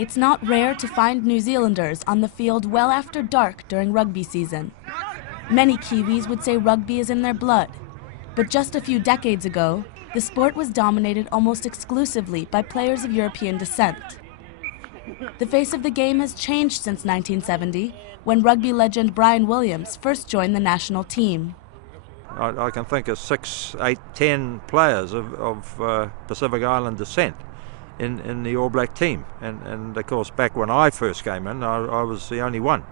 It's not rare to find New Zealanders on the field well after dark during rugby season. Many Kiwis would say rugby is in their blood. But just a few decades ago, the sport was dominated almost exclusively by players of European descent. The face of the game has changed since 1970, when rugby legend Brian Williams first joined the national team. I can think of 6, 8, 10 players of Pacific Island descent in the All Black team. And of course, back when I first came in, I was the only one.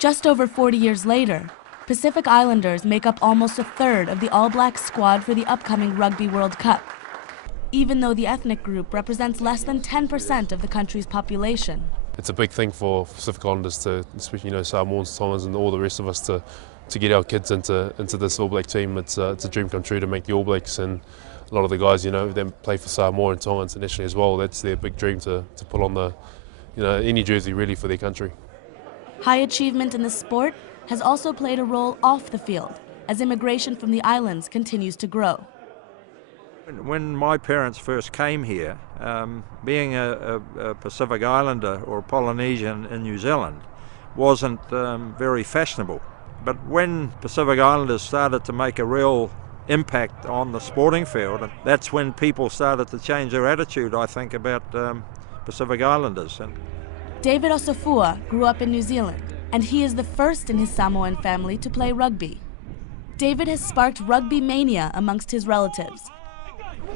Just over 40 years later, Pacific Islanders make up almost a third of the All Black squad for the upcoming Rugby World Cup, even though the ethnic group represents less than 10% of the country's population. It's a big thing for Pacific Islanders to, especially Samoans, Tongans and all the rest of us to get our kids into this All Black team. It's a dream come true to make the All Blacks, and a lot of the guys, they play for Samoa and Tonga internationally as well. That's their big dream to put on the, any jersey really for their country. High achievement in the sport has also played a role off the field as immigration from the islands continues to grow. When my parents first came here, being a Pacific Islander or Polynesian in New Zealand wasn't very fashionable. But when Pacific Islanders started to make a real impact on the sporting field, that's when people started to change their attitude, I think, about Pacific Islanders. David Osofua grew up in New Zealand, and he is the first in his Samoan family to play rugby. David has sparked rugby mania amongst his relatives.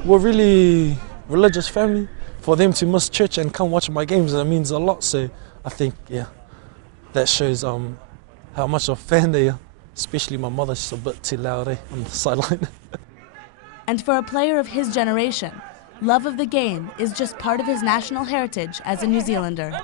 We're really religious family. For them to miss church and come watch my games, that means a lot. So I think, that shows how much of a fan they are. Especially my mother, she's a bit too loud on the sideline. And for a player of his generation, love of the game is just part of his national heritage as a New Zealander.